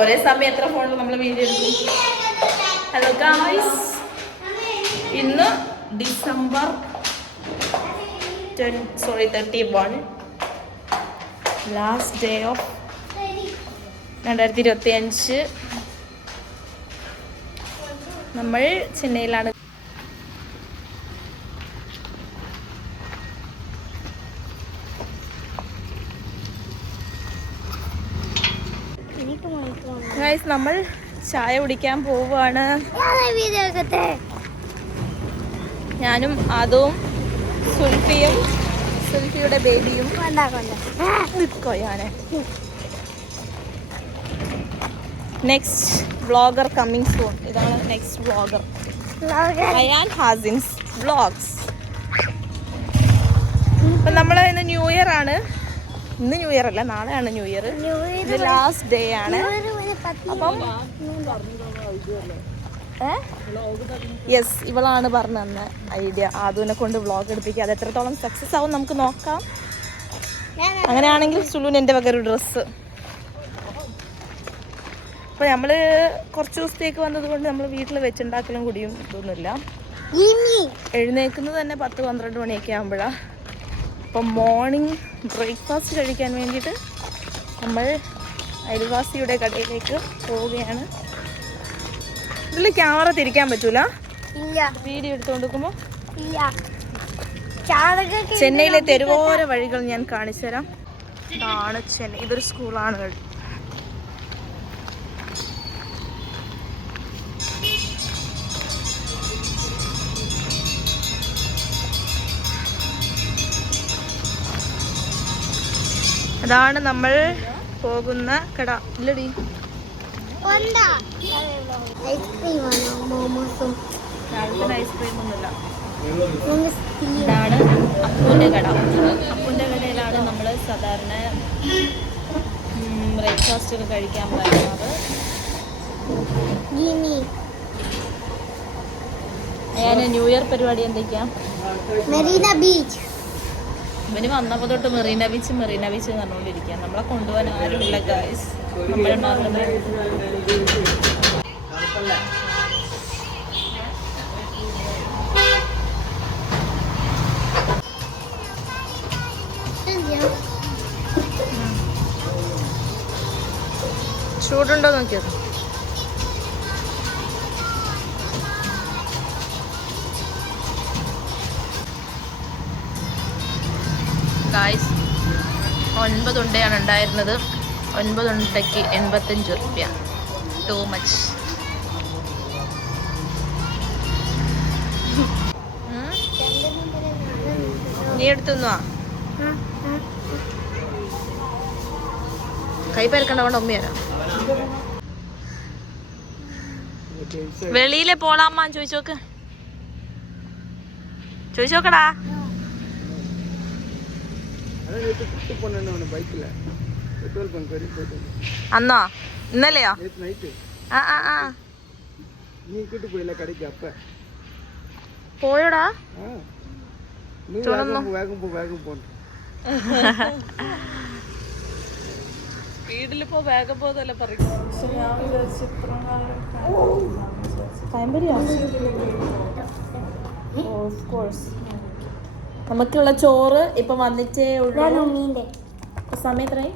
ഒരേ സമയം എത്ര ഫോണിൽ നമ്മൾ വീഡിയോ എടുക്കും? ഹലോ ഗായ്സ്, ഇന്ന് ഡിസംബർ 31, ലാസ്റ്റ് ഡേ ഓഫ് 2025. നമ്മൾ ചെന്നൈയിലാണ്. ഗൈസ്, നമ്മൾ ചായ കുടിക്കാൻ പോവാണ്. ഞാനും അതും സുൽഫിയും സുൽഫിയുടെ ബേബിയും. Next vlogger coming soon. ഇതാണ് next vlogger, Ayaan Hasin's vlogs. അപ്പം നമ്മൾ ഇന്ന് ന്യൂ ഇയർ ആണ്. ഇന്ന് ന്യൂ ഇയർ അല്ല, നാളെയാണ് ന്യൂ ഇയർ. ഇത് ലാസ്റ്റ് ഡേ ആണ്. അപ്പം യെസ്, ഇവളാണ് പറഞ്ഞു തന്ന ഐഡിയ, ആദുവിനെ കൊണ്ട് വ്ളോഗ് എടുപ്പിക്കുക. അത് എത്രത്തോളം സക്സസ് ആവും നമുക്ക് നോക്കാം. അങ്ങനെയാണെങ്കിൽ സുലുവിന് എൻ്റെ വക ഒരു ഡ്രസ്സ്. അപ്പോൾ നമ്മൾ കുറച്ച് ദിവസത്തേക്ക് വന്നത് കൊണ്ട് നമ്മൾ വീട്ടിൽ വെച്ചുണ്ടാക്കലും കൂടിയും ഇതൊന്നുമില്ല. എഴുന്നേക്കുന്നത് തന്നെ 10-12 മണിയൊക്കെ ആകുമ്പോഴാണ്. അപ്പം മോർണിംഗ് ബ്രേക്ക്ഫാസ്റ്റ് കഴിക്കാൻ വേണ്ടിയിട്ട് നമ്മൾ അയൽവാസിയുടെ കടയിലേക്ക് പോവുകയാണ്. ഇതിൽ ക്യാമറ തിരിക്കാൻ പറ്റൂല, വീഡിയോ എടുത്തുകൊണ്ട് നോക്കുമ്പോൾ. ചെന്നൈയിലെ തെരുവോര വഴികൾ ഞാൻ കാണിച്ചു തരാം. ഇതാണ് ചെന്നൈ. ഇതൊരു സ്കൂളാണ്. അതാണ് നമ്മൾ പോകുന്ന കട. ഇല്ലടി, ഐസ്ക്രീം ഒന്നുമില്ല. ഇതാണ് അപ്പൂൻ്റെ കട. അപ്പൂൻ്റെ കടയിലാണ് നമ്മൾ സാധാരണ ബ്രേക്ക്ഫാസ്റ്റ് ഒക്കെ കഴിക്കാൻ പറയുന്നത്. ഞാൻ ന്യൂ ഇയർ പരിപാടി എന്തൊക്കെയാ? മെറീന ബീച്ച്. ഇവന് വന്നപ്പോൾ തൊട്ട് മെറീന ബീച്ച് പറഞ്ഞുകൊണ്ടിരിക്കുക. നമ്മളെ കൊണ്ടുപോകാൻ ആരുമില്ല ഗായ്സ്, നമ്മൾ മാത്രമേ. ചൂടുണ്ടോ നോക്കിയത്? ഗായ്സ്, 9 ഉണ്ടയാണ് ഉണ്ടായിരുന്നത്. 9 ഉണ്ടയ്ക്ക് 85 രൂപ. Too much. നീ എടുത്തുന്നോ? കൈ പരക്കണ്ട, കൊണ്ട് ഉമ്മയാ. വെളിയിലെ പോളാമ്മ ചോദിച്ചോക്ക്, ചോദിച്ചോക്കടാ. അന്നോ? ഇന്നലെയോ? പോയോടാ? സ്പീഡിലിപ്പോ വേഗം പോതല്ലേ പറയും. നമുക്കുള്ള ചോറ് ഇപ്പൊ വന്നിട്ടേ ഉള്ളൂ. സമയം എത്രയായി?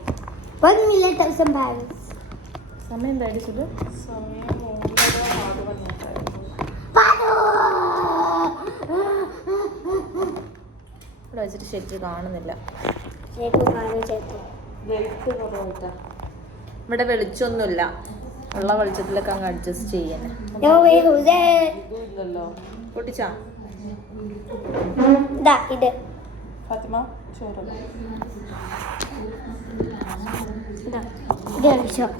സമയം എന്താ അടിച്ചത്? ഇവിടെ വെച്ചിട്ട് ശരിക്കും കാണുന്നില്ല. ഇവിടെ വെളിച്ചൊന്നുമില്ല. ഉള്ള വെളിച്ചത്തിലൊക്കെ അങ്ങ് അഡ്ജസ്റ്റ് ചെയ്യാൻ. പൊട്ടിച്ചാ ഫാത്തിമ ചോറ്.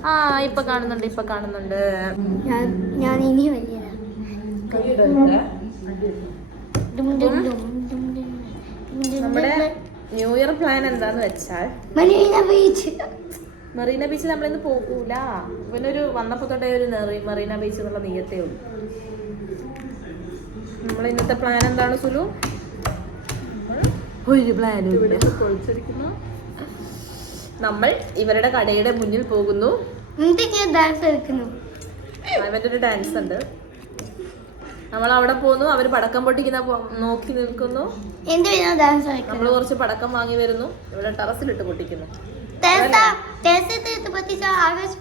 ആ, ഇപ്പൊ കാണുന്നുണ്ട്. ഞാൻ ഇനി വലിയ നമ്മുടെ ന്യൂ ഇയർ പ്ലാൻ എന്താന്ന് വെച്ചാൽ മെറീന ബീച്ച് നമ്മളിന്ന് പോകൂല. ഇവനൊരു വന്നപ്പോ തൊട്ടേ ഒരു മെറീന ബീച്ച് എന്നുള്ള നീയത്തേ ഉള്ളൂ. നമ്മൾ ഇന്നത്തെ പ്ലാൻ എന്താണ് സുലു? ഒരു പ്ലാനും ഇല്ല. നമ്മൾ ഇവരുടെ കടയുടെ മുന്നിൽ പോകുന്നു. എന്തൊക്കെയാ ഡാൻസ് കളിക്കുന്നു? അവൻ്റെ ഒരു ഡാൻസ് ഉണ്ട്. നമ്മൾ അവിടെ പോന്നു, അവര് പടക്കം പൊട്ടിക്കുന്ന നോക്കി നിൽക്കുന്നു. എന്തിനാ ഡാൻസ് കളിക്കുന്നു? നമ്മൾ കുറച്ച് പടക്കം വാങ്ങി വരുന്നു, ഇവിടെ ടെറസിലിട്ട് പൊട്ടിക്കുന്നു.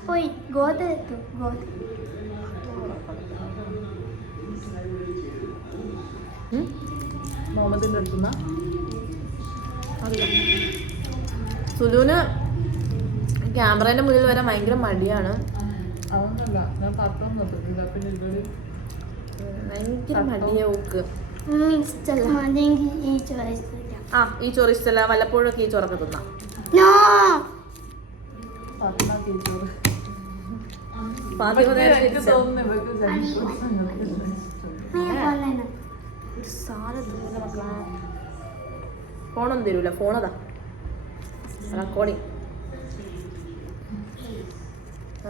പോയി ഗോതത്തു ഗോത മുഹമ്മദിന്റെ അടുത്തുന്ന സുലുവിന് ക്യാമറേന്റെ മുന്നിൽ വരാൻ ഭയങ്കര മടിയാണ്. ഭയങ്കര മടിയാ ഓക്ക്. ഈ ചോറ് ഇഷ്ടമല്ല, വല്ലപ്പോഴൊക്കെ ഈ ചോറൊക്കെ തിന്നാം. ഫോണൊന്നും തരൂല, ഫോണതാ റെക്കോർഡിങ്.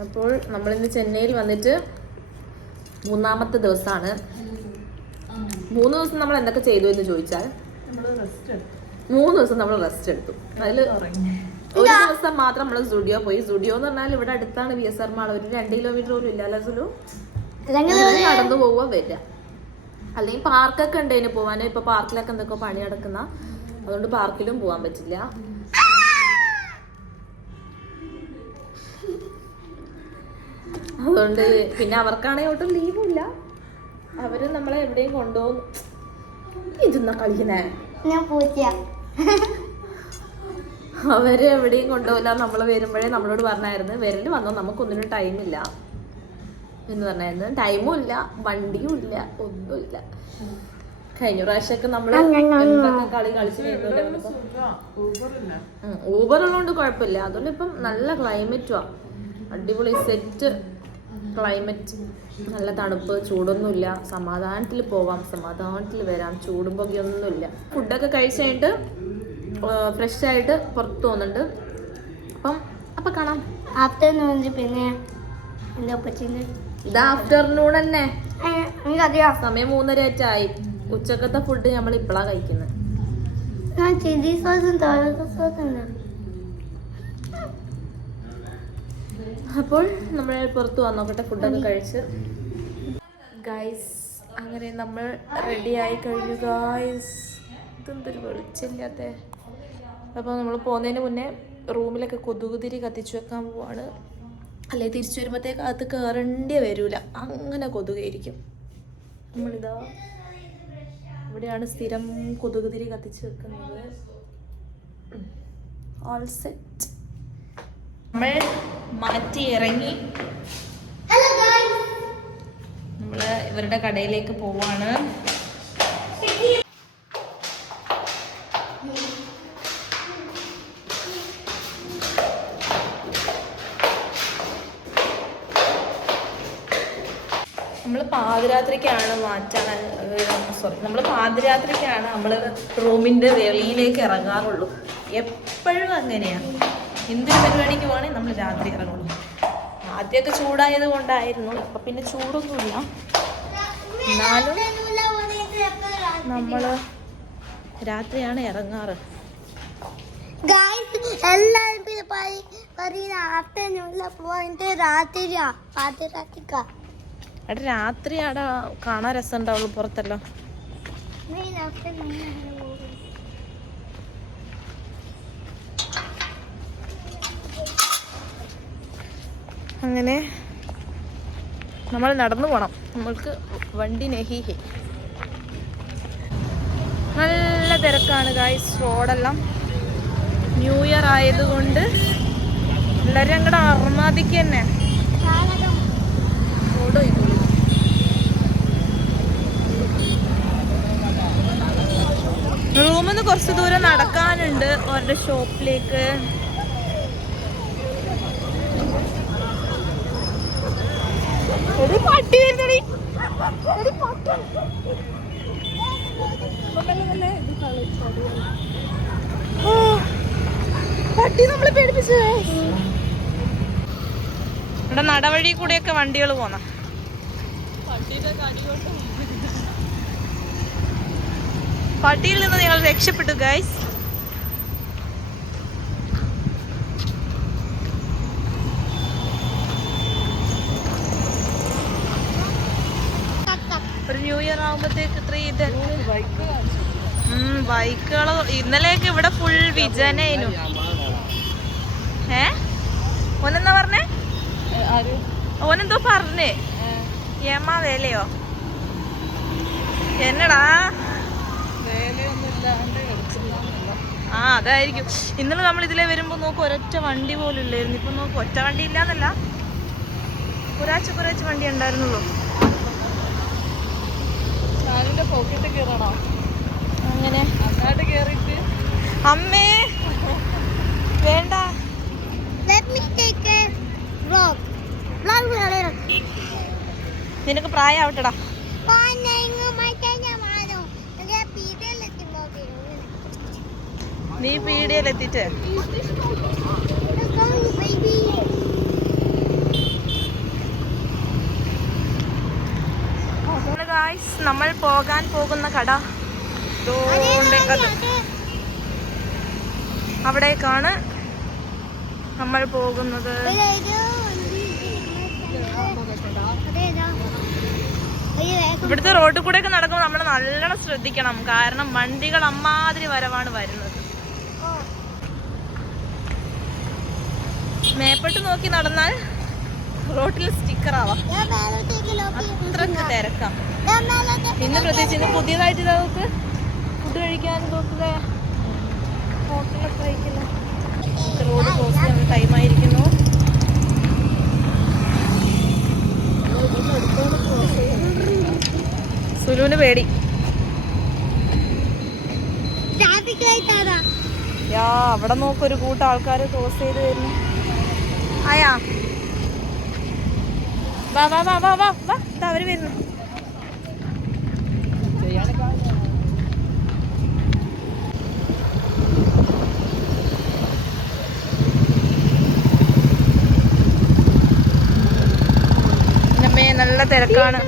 അപ്പോൾ നമ്മളിന്ന് ചെന്നൈയിൽ വന്നിട്ട് 3-ാമത്തെ ദിവസമാണ്. 3 ദിവസം നമ്മൾ എന്തൊക്കെ ചെയ്തു എന്ന് ചോദിച്ചാൽ 3 ദിവസം നമ്മൾ റെസ്റ്റ് എടുത്തു. അതിൽ ഒരു ദിവസം മാത്രം നമ്മൾ സ്റ്റുഡിയോ പോയി. സ്റ്റുഡിയോ എന്ന് പറഞ്ഞാൽ ഇവിടെ അടുത്താണ് VSR മാൾ. ഒരു 2 കിലോമീറ്റർ പോലും ഇല്ലല്ലോ സുലു. നടന്നു പോവുക വരിക. അല്ലെങ്കിൽ പാർക്കൊക്കെ ഉണ്ട് അതിന് പോവാൻ. ഇപ്പൊ പാർക്കിലൊക്കെ എന്തൊക്കെ പണി നടക്കുന്ന, അതുകൊണ്ട് പാർക്കിലും പോവാൻ പറ്റില്ല. അതുകൊണ്ട് പിന്നെ അവർക്കാണെങ്കിൽ ഒട്ടും ലീവും ഇല്ല. അവര് നമ്മളെ എവിടെയും കൊണ്ടുപോകും. ഇതെന്നാ കളിക്കുന്നേ? അവര് എവിടെയും കൊണ്ടുപോകില്ല. നമ്മൾ വരുമ്പോഴേ നമ്മളോട് പറഞ്ഞായിരുന്നു, വരല് വന്നോ, നമുക്കൊന്നിനും ടൈമില്ല എന്ന് പറഞ്ഞായിരുന്നു. ടൈമും ഇല്ല, വണ്ടിയും ഇല്ല, ഒന്നുമില്ല. കഴിഞ്ഞ പ്രാവശ്യമൊക്കെ നമ്മള് എന്തൊക്കെ കളി കളിച്ചു വരുന്നുണ്ട്. ഊബർ ഉള്ളതുകൊണ്ട് കുഴപ്പമില്ല. അതുകൊണ്ട് ഇപ്പം നല്ല ക്ലൈമറ്റുവാ, അടിപൊളി സെറ്റ് ക്ലൈമറ്റ്. നല്ല തണുപ്പ്, ചൂടൊന്നുമില്ല. സമാധാനത്തിൽ പോവാം, സമാധാനത്തിൽ വരാം. ചൂടും പൊകയൊന്നുമില്ല. ഫുഡൊക്കെ കഴിച്ച് കഴിഞ്ഞിട്ട് ഫ്രഷ് ആയിട്ട് പുറത്ത് പോകുന്നുണ്ട്. അപ്പം കാണാം. ആഫ്റ്റർനൂൺ പിന്നെ ഇത് ആഫ്റ്റർനൂൺ തന്നെ. സമയം 3:30 ഉച്ചക്കത്തെ ഫുഡ് നമ്മൾ ഇപ്പളാ കഴിക്കുന്നത്. അപ്പോൾ നമ്മൾ പുറത്ത് വന്ന് നോക്കട്ടെ, ഫുഡൊക്കെ കഴിച്ച്. ഗൈസ്, അങ്ങനെ നമ്മൾ റെഡി ആയി കഴിഞ്ഞു ഗൈസ്. ഇതെന്തൊരു വെളിച്ചില്ലാത്ത. അപ്പോൾ നമ്മൾ പോകുന്നതിന് മുന്നേ റൂമിലൊക്കെ കൊതുകുതിരി കത്തിച്ചു വെക്കാൻ പോവാണ്. അല്ലെ തിരിച്ചു വരുമ്പോഴത്തേക്ക് അകത്ത് കയറേണ്ടി വരില്ല, അങ്ങനെ കൊതുകായിരിക്കും. നമ്മളിതാ ഇവിടെയാണ് സ്ഥിരം കൊതുകുതിരി കത്തിച്ച് വെക്കുന്നത്. All set. നമ്മൾ മാറ്റി ഇറങ്ങി നമ്മൾ ഇവരുടെ കടയിലേക്ക് പോവാണ്. നമ്മൾ പാതിരാത്രിക്കാണ് നമ്മൾ റൂമിൻ്റെ വെളിയിലേക്ക് ഇറങ്ങാറുള്ളൂ. എപ്പോഴും അങ്ങനെയാണ്. എന്തൊരു പരിപാടിക്ക് പോകണമെങ്കിൽ നമ്മൾ രാത്രി ഇറങ്ങുള്ളൂ. ആദ്യമൊക്കെ ചൂടായത് കൊണ്ടായിരുന്നു, ഇപ്പം പിന്നെ ചൂടൊന്നുമില്ല. എന്നാലും നമ്മൾ രാത്രിയാണ് ഇറങ്ങാറ്. അവിടെ രാത്രി അവിടെ കാണാൻ രസം ഉണ്ടാവുള്ളൂ, പുറത്തല്ലോ. അങ്ങനെ നമ്മൾ നടന്നു പോണം. നമ്മൾക്ക് വണ്ടി നെഹിഹെ. നല്ല തിരക്കാണ് ഗൈസ്. റോഡെല്ലാം ന്യൂ ഇയർ ആയതുകൊണ്ട് എല്ലാവരും അങ്ങോട്ട് അർമാദിക്ക് തന്നെ. റോഡ് പോയിക്കോളൂ. റൂമിൽ നിന്ന് കുറച്ച് ദൂരം നടക്കാനുണ്ട് അവരുടെ ഷോപ്പിലേക്ക്. പട്ടി വരുന്നടി. പട്ടി നമ്മളെ പേടിപ്പിച്ചു. ഇവിടെ നടവഴി കൂടെയൊക്കെ വണ്ടികൾ പോന്ന. പട്ടിയിൽ നിന്ന് ഞങ്ങൾ രക്ഷപ്പെട്ടു ഗൈസ്. ആവുമ്പത്തേക്ക് ഇത്രയും ബൈക്കുകള് ഇന്നലെയൊക്കെ ഇവിടെ ഫുൾ വിജനേനു. ഓനെന്താ പറഞ്ഞേ? ഓനെന്തോ പറഞ്ഞേ ഏമാ വേലയോ എന്നടാ? ആ അതായിരിക്കും. ഇന്നലെ നമ്മൾ ഇതിലെ വരുമ്പോ നോക്കും ഒരൊറ്റ വണ്ടി പോലും ഇല്ലായിരുന്നു. ഇപ്പൊ നോക്കും ഒറ്റ വണ്ടി ഇല്ലാന്നല്ല, കുറച്ച് വണ്ടി ഉണ്ടായിരുന്നുള്ളൂ. പോക്കറ്റ് കയറണോ അങ്ങനെ? അങ്ങോട്ട് കേറിട്ട് അമ്മേ വേണ്ട. നിനക്ക് പ്രായമാവട്ടടാ. നീ പീടിയെത്തിട്ട് നമ്മൾ പോകാൻ പോകുന്ന കട അവിടേക്കാണ് നമ്മൾ പോകുന്നത്. ഇവിടുത്തെ റോഡിൽ കൂടെ ഒക്കെ നടക്കുമ്പോൾ നമ്മൾ നല്ലോണം ശ്രദ്ധിക്കണം. കാരണം വണ്ടികൾ അമ്മാതിരി വരവാണ് വരുന്നത്. മേപ്പെട്ട് നോക്കി നടന്നാൽ റോഡിൽ സ്റ്റിക്കർ ആവാം. അത്രക്ക് തിരക്കാം. ഇന്ന് പ്രത്യേകിച്ച് ഇന്ന് പുതിയതായിട്ട് ഇതൊക്കെ ഫുഡ് കഴിക്കാൻ നോക്കുക, ഹോട്ടലൊക്കെ കഴിക്കുന്നു. റോഡ് ക്രോസ് ചെയ്യാൻ ടൈമായിരിക്കുന്നു. സുലുവിന് പേടി. അവിടെ നോക്കൊരു കൂട്ടം ആൾക്കാർ ക്രോസ് ചെയ്ത് വരുന്നു. ആയാ വാ വാ വാ വാ വാ വാ, അവര് വരുന്നു. നല്ല തിരക്കാണ്.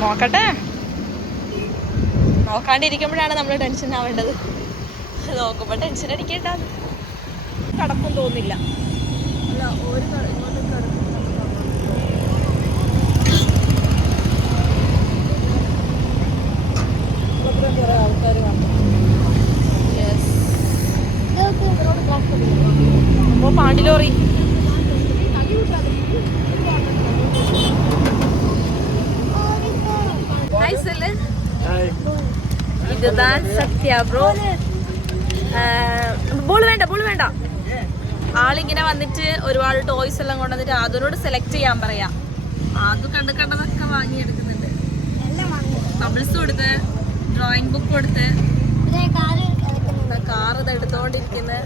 നോക്കട്ടെ, നോക്കാണ്ടിരിക്കുമ്പോഴാണ് നമ്മൾ ടെൻഷൻ ആവേണ്ടത്. നോക്കുമ്പോ ടെൻഷൻ അടിക്കേണ്ട. കടക്കും തോന്നില്ല. അപ്പോ പാണ്ടിലോറി ഇതുதான் സത്യ ബ്രോ. ബോൾ വേണ്ട. ആളിങ്ങനെ വന്നിട്ട് ഒരുപാട് ടോയ്സ് എല്ലാം കൊണ്ടുവന്നിട്ട് അതിനോട് സെലക്ട് ചെയ്യാൻ പറയാ. അത് കണ്ടതൊക്കെ വാങ്ങിയെടുക്കുന്നുണ്ട്. ബബിൾസ് കൊടുത്ത്, ഡ്രോയിങ് ബുക്ക് കൊടുത്ത്, കാർ ഇത് എടുത്തോണ്ടിരിക്കുന്നത്.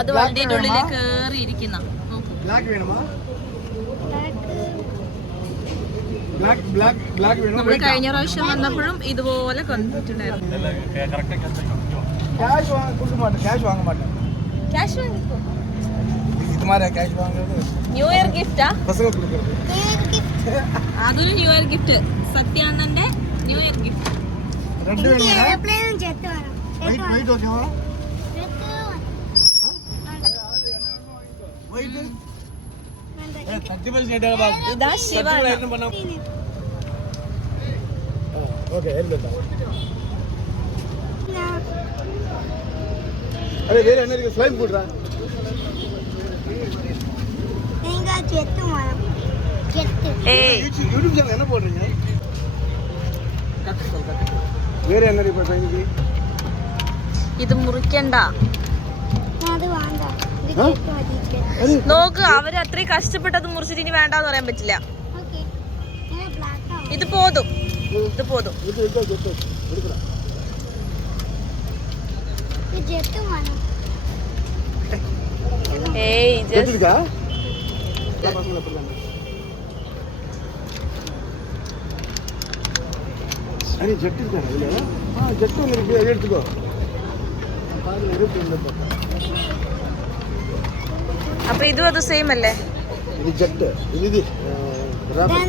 അത് വണ്ടിയുടെ ഉള്ളിൽ കേറിയിരിക്കുന്ന. നമ്മള് കഴിഞ്ഞ പ്രാവശ്യം വന്നപ്പോഴും ഇതുപോലെ കണ്ടിട്ടുണ്ടായിരുന്നു. ന്യൂ ഇയർ ഗിഫ്റ്റാ? അതൊരു ന്യൂ ഇയർ ഗിഫ്റ്റ്. സത്യാനന്റെ ന്യൂ ഇയർ ഗിഫ്റ്റ്. ഇതാ ശിവ. अरे वेरे अन्ना रे स्लाइम बोल रहा நீங்க செத்து மாம் செத்து यूट्यूब चैनल என்ன போடுறீங்க வேற என்ன रे पता नहीं ഇത് മുറിക്കണ്ട. അത് വേണ്ട. ഇത് ചെത്ത് മതി. നോക്ക്, അവര് അത്രയും കഷ്ടപ്പെട്ടത് മുറിച്ചിട്ട് ഇനി വേണ്ടാന്ന് പറയാൻ പറ്റില്ല. ഓക്കേ. ഞാൻ ബ്ലാക്ക് ആണ്. ഇത് പോതും. ഇത് പോതും. ഇത് എടുക്കടാ. ഇത് ചെത്ത് മാം. ഏയ് ജസ്റ്റ് എടുക്കടാ. अरे जट्टी का है ना? हां जट्टी मेरे को എടുத்துக்கோ. പാല് ഇരിപ്പില്ല പക്ക. അപ്പോൾ ഇതും അത് സെയിം അല്ലേ? ഇത് ജട്ട്. ഇത് ഇതാണ്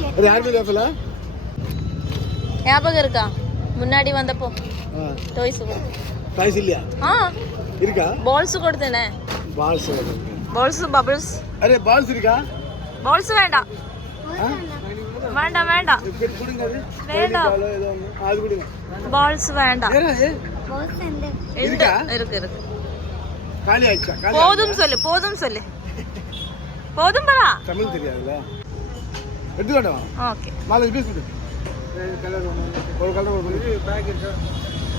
ജട്ട്. अरे यार भी लेफला यहाँ पर घर का முன்னாடி வந்தப்போ டாய்ஸ் டாய்ஸ் இல்லையா? இருக்கா? பால்ஸ் கொடுத்தேனே. Balls balls bubbles. அரே பால்ஸ் இருக்கா? பால்ஸ் வேண்டாம். வேண்டாம் வேண்டாம் கொடுங்க. அது வேண்டாம். அது கொடுங்க. பால்ஸ் வேண்டாம். ബോൾസ് ഉണ്ട്. இருக்கா? இருக்கு இருக்கு. காலி ஆயிடுச்சா? காலி போதும் சொல்லு போதும் சொல்லு. போதும் பரா. தமிழ் தெரியாதுல்ல. எடுத்து வேண்டாம். ஓகே. 4 பீஸ் கொடு. ஒரு கலர் ஒரு பேக் இருக்கா?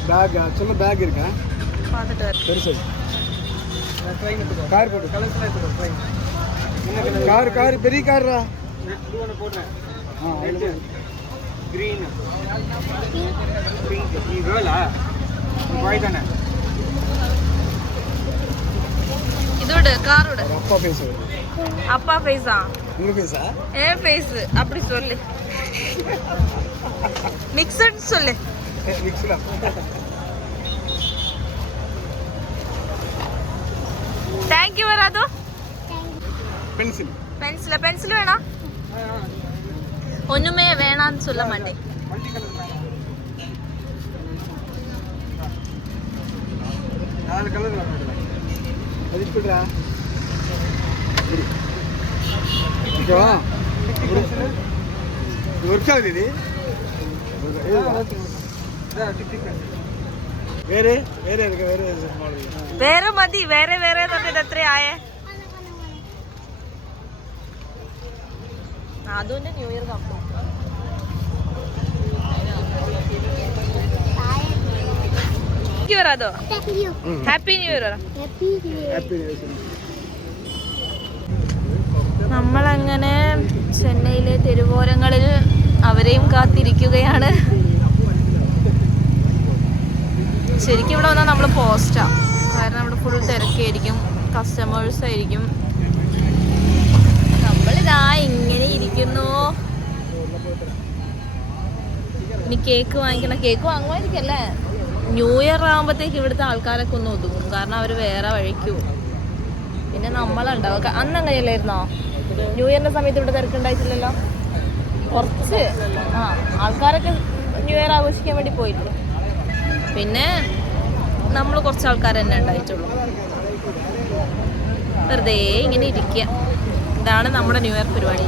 பேக் சின்ன பேக் இருக்கா? பார்த்துட்டு வர. சரி சரி. கார் போடு. கலர்ஸ்ல எடுத்து ட்ரை. கார் பெரிய கார்ரா. இது ஒன்னு போடுறேன். green pink ಈ ರೋಲಾ ಬಾಯ್ ತಾನೆ இதோட காரோட அப்பா ஃபேஸ் அப்பா ஃபேஸா உங்க ஃபேஸா ஏ ஃபேஸ் அப்படி சொல்லு மிக்ஸ்ட் சொல்லு மிக்ஸ்டா தேங்க் யூ வராதோ பென்சில் பென்சில் வேணா ஒண்ணுமே வேணான்னு சொல்ல மாட்டேன் நாலு கலர் மதிப்பிடுறா ஓகேவா ஒர்க் ஆகுது இது വേറെ വേറെ വേറെ മതി വേറെ വേറെ എത്ര ആയേ അതുകൊണ്ട് ന്യൂ ഇയർ വരാതോ ഹാപ്പി ന്യൂ ഇയർ നമ്മളങ്ങനെ ചെന്നൈയിലെ തെരുവോരങ്ങളിൽ അവരെയും കാത്തിരിക്കുകയാണ് ശരിക്കും ഇവിടെ വന്നാൽ നമ്മൾ പോസ്റ്റാ കാരണം ഇവിടെ ഫുൾ തിരക്കായിരിക്കും കസ്റ്റമേഴ്സ് ആയിരിക്കും നമ്മളിതാ ഇങ്ങനെ ഇരിക്കുന്നു ഇനി കേക്ക് വാങ്ങിക്കണം കേക്ക് വാങ്ങുമായിരിക്കല്ലേ ന്യൂ ഇയർ ആകുമ്പോഴത്തേക്ക് ഇവിടുത്തെ ആൾക്കാരൊക്കെ ഒന്ന് ഒതുങ്ങും കാരണം അവർ വേറെ വഴിക്കു പിന്നെ നമ്മളുണ്ടാവും അന്ന് അങ്ങനെയല്ലായിരുന്നോ ന്യൂ ഇയറിന്റെ സമയത്ത് ഇവിടെ തിരക്കുണ്ടായിട്ടില്ലല്ലോ കുറച്ച് ആൾക്കാരൊക്കെ ന്യൂ ഇയർ ആഘോഷിക്കാൻ വേണ്ടി പോയില്ലേ പിന്നെ നമ്മൾ കുറച്ച് ആൾക്കാർ തന്നെ ഉണ്ടായിട്ടുള്ളൂ വെറുതെ ഇങ്ങനെ ഇരിക്കുക ഇതാണ് നമ്മുടെ ന്യൂ ഇയർ പരിപാടി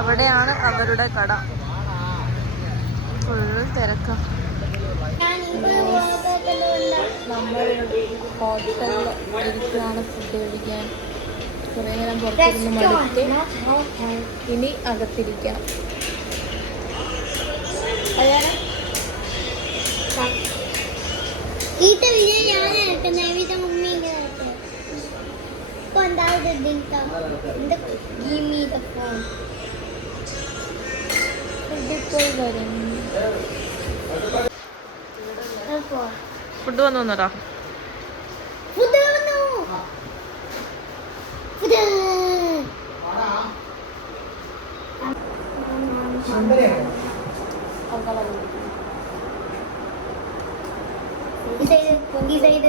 അവിടെയാണ് അവരുടെ കട ഫുൾ തിരക്കാം നമ്മൾ ഹോട്ടലിൽ ഇരിക്കുകയാണ് ഫുഡ് കഴിക്കാൻ കുറേ നേരം പുറത്തിരുന്ന് മടുത്ത് ഇനി അകത്തിരിക്കാം ഈത്ത വിജയ് ഞാൻ എടുക്കുന്ന വിധ മമ്മി ഇങ്ങനെ ഇപ്പൊ എന്താவது இந்த give me the phone പോയി വരും ഫുഡ് വന്നോന്നറാ ഫുഡ് വന്നു ഫുഡ് ഈ സൈഡ്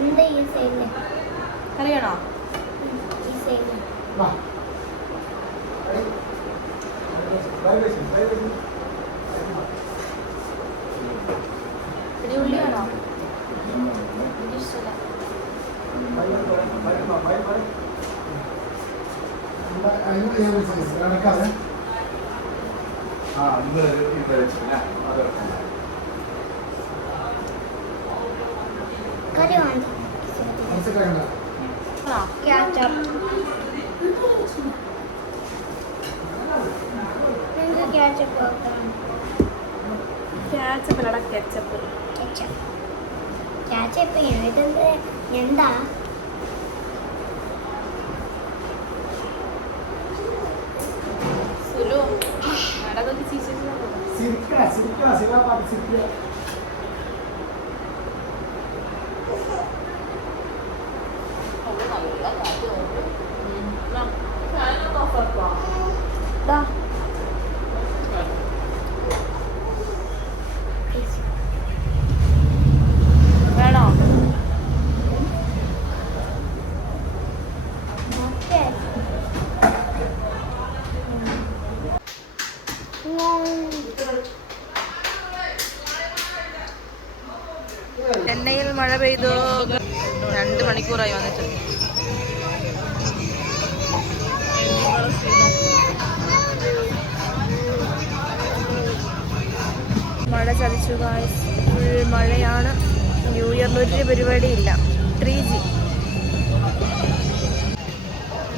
എന്താ ഈ സൈഡില് കറിയാണോ ഈ സൈഡില് ഇനി ഉള്ളിയാണോ ഇഷ്ടമല്ല കറി വേണ്ട ക്യാച്ചപ്പ് നിങ്ങൾക്ക് ക്യാച്ചപ്പ് ക്യാച്ചപ്പല്ലടാ കെച്ചപ്പ് ക്യാച്ചപ്പ് ഇതെന്ത് എന്താ സുലു നടകൊക്കെ ചീച്ചിട്ട് വേണോ മഴ പെയ്തു. 2 മണിക്കൂറായി വന്നിട്ട്. മഴ ചതിച്ചു ഗായ്സ്. ഫുൾ മഴയാണ്. ന്യൂ ഇയറിന് ഒരു പരിപാടിയില്ല. 3G.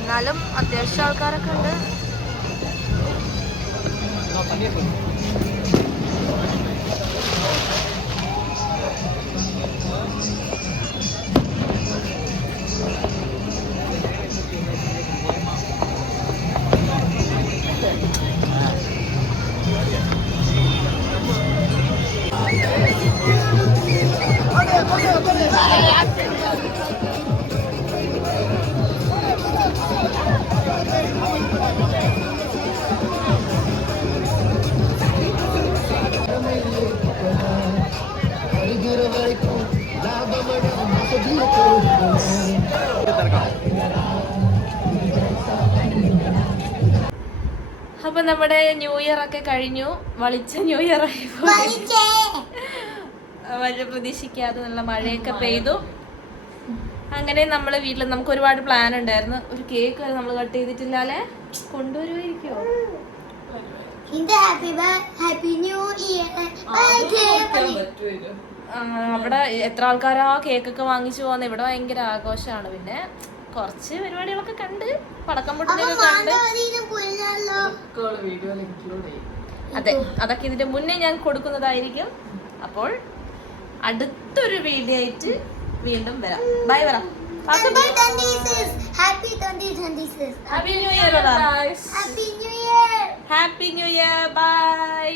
എന്നാലും അത്യാവശ്യം ആൾക്കാരൊക്കെ ഉണ്ട്. അപ്പൊ നമ്മുടെ ന്യൂ ഇയർ ഒക്കെ കഴിഞ്ഞു. വളിച്ച ന്യൂ ഇയർ ആയി. വലിയ പ്രതീക്ഷിക്കാതെ നല്ല മഴയൊക്കെ പെയ്തു. അങ്ങനെ നമ്മള് വീട്ടിൽ നമുക്ക് ഒരുപാട് പ്ലാൻ ഉണ്ടായിരുന്നു. ഒരു കേക്ക് വരെ നമ്മൾ കട്ട് ചെയ്തിട്ടില്ലാലേ. കൊണ്ടുവരുമായിരിക്കോ? അവിടെ എത്ര ആൾക്കാരാ കേക്കൊക്കെ വാങ്ങിച്ചു പോകുന്നത്. ഇവിടെ ഭയങ്കര ആഘോഷമാണ്. പിന്നെ കുറച്ച് പരിപാടികളൊക്കെ കണ്ട് പടക്കം പൊട്ടുന്നതൊക്കെ കണ്ട്. അതെ, അതൊക്കെ ഇതിന്റെ മുന്നേ ഞാൻ കൊടുക്കുന്നതായിരിക്കും. അപ്പോൾ അടുത്തൊരു വീഡിയോ ആയിട്ട് വീണ്ടും വരാം. ബൈ വരാം. Happy new year. Happy new year. By.